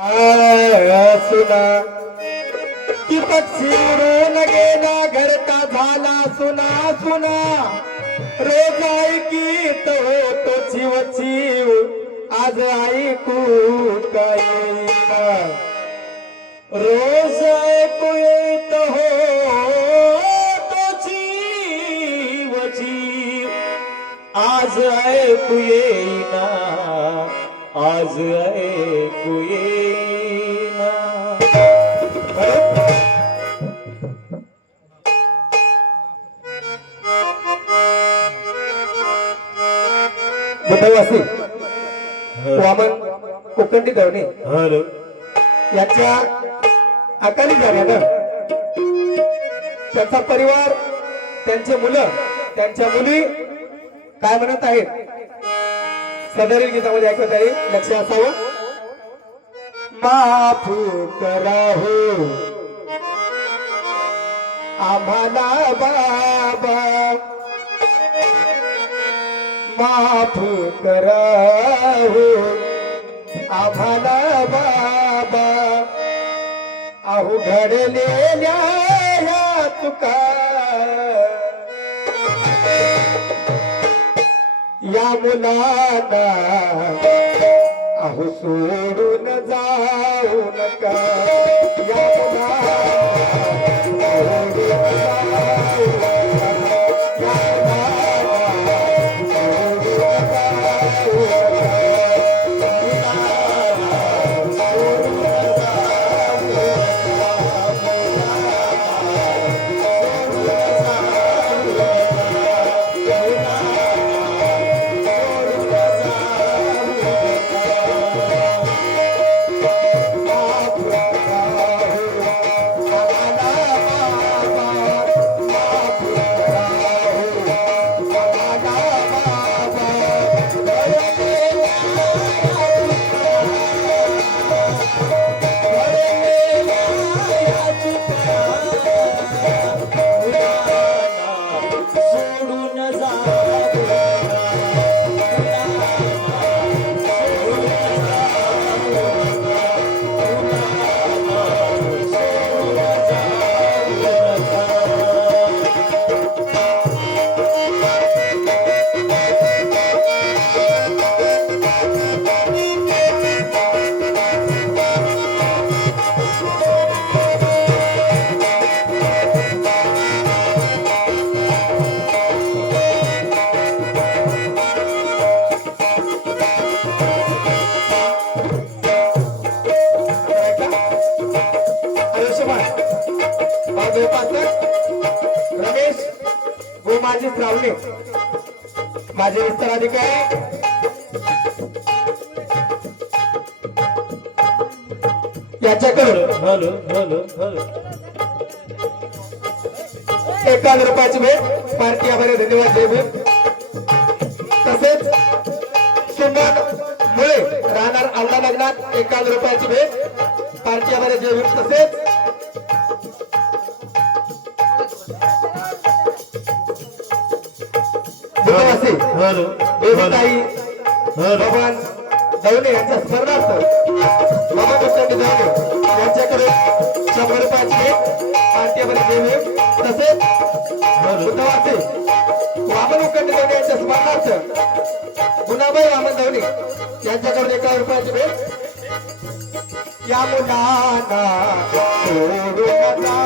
सुना की पक्षी उडून गेला घरटा झाला सुना सुना रोज ऐकीत होतो चिव चिव आज ऐकू येईना रोज ऐकू येत होतो चिव चिव आज ऐकू येईना आज ऐकू येईना बुद्धवासी वामन कोकंडी गवणे याच्या अकाली झाल्यानं त्याचा परिवार त्यांचे मुलं त्यांच्या मुली काय म्हणत आहेत सदरील गीतामध्ये ऐकत आहे लक्ष असावं माफ करा हो आम्हाला बाबा माफ करा हो आम्हाला बाबा अहो घडलेल्या ह्या चुका या मुलांना अहो सोडून जाऊ नका या मुलांना सोडून जाऊ नका. या रमेश गोमाजी श्रावणे माझे विस्तार अधिकारी याच्याकडून 1000 रुपयाची भेट पार्टी आभारी धन्यवाद जय भीम. तसेच सुमन मुळे राहणार आल्ला लग्नात 1000 रुपयाची भेट पार्टी आभारी जय भीम. तसेच भगवान दवणे यांच्या स्मरणार्थ बाबा कोकंडी दवणे यांच्याकडे 100 रुपयाची भेट पार्टी आभारी जय भीम. तसेच बुद्धवासी वामन कोकंडी दवणे यांच्या स्मरणार्थ गुणाबाई वामन दवणे यांच्याकडे 1000 रुपयाची भेट या मुलांना सोडू नका.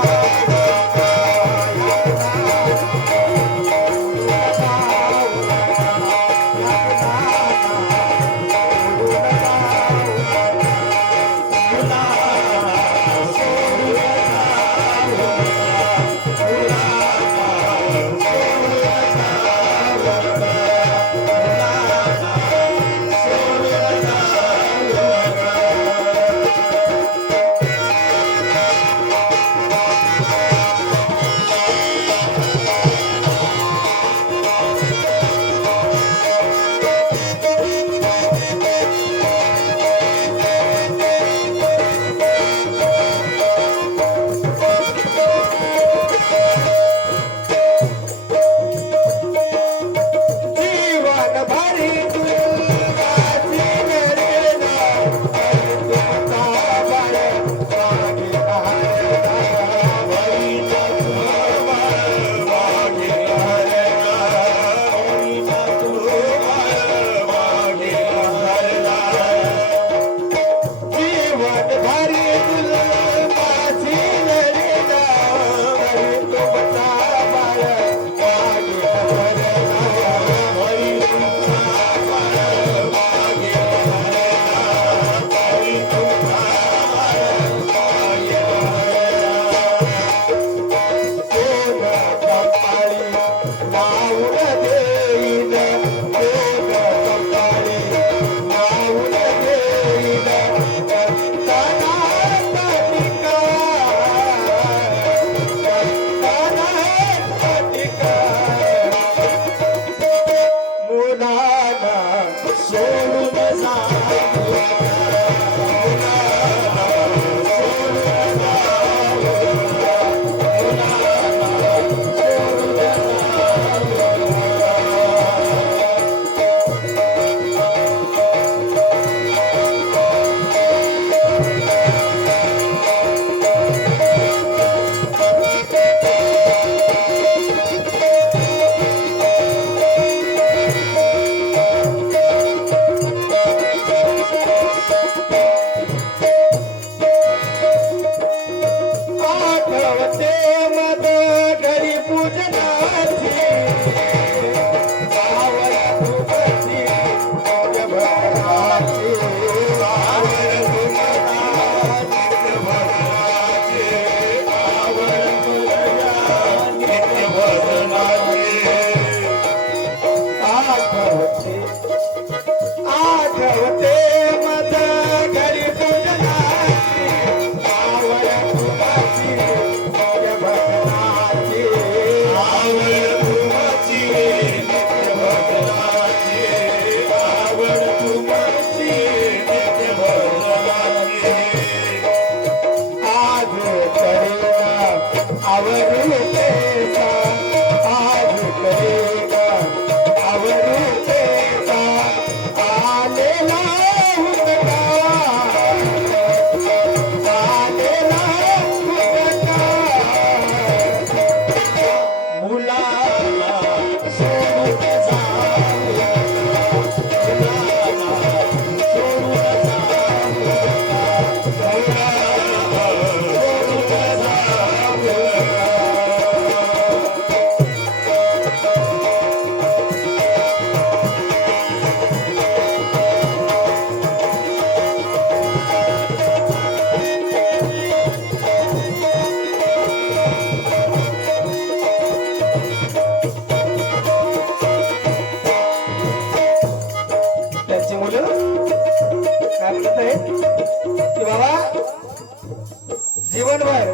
जीवनभर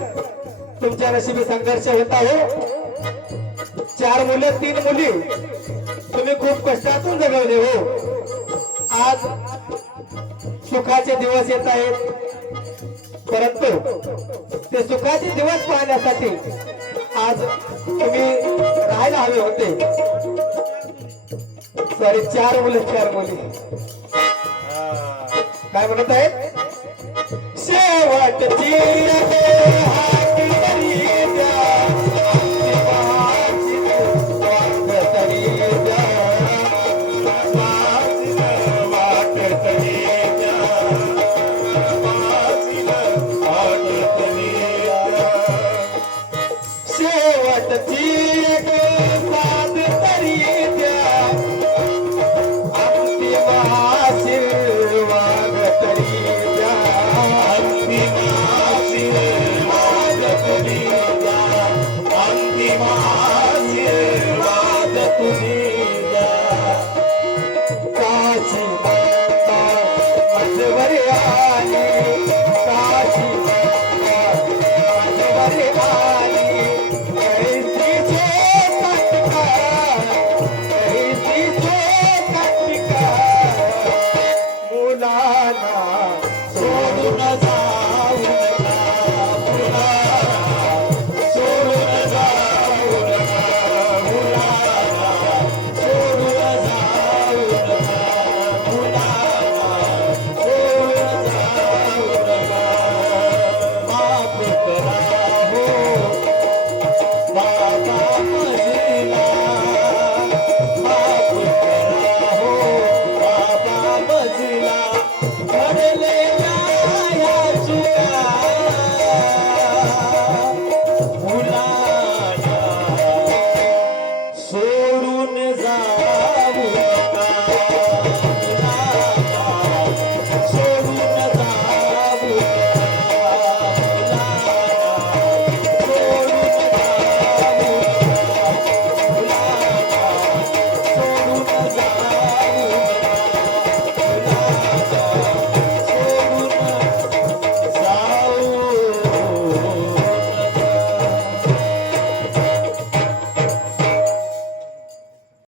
तुमच्या नशिबी संघर्ष होता हो. 4 मुलं 3 मुली तुम्ही खूप कष्टातून जगवले हो. आज सुखाचे दिवस येत आहेत, परंतु ते सुखाचे दिवस पाहण्यासाठी आज तुम्ही राहायला हवे होते. सॉरी, 4 मुलं 4 मुली. काय म्हणत आहेत? शेवटची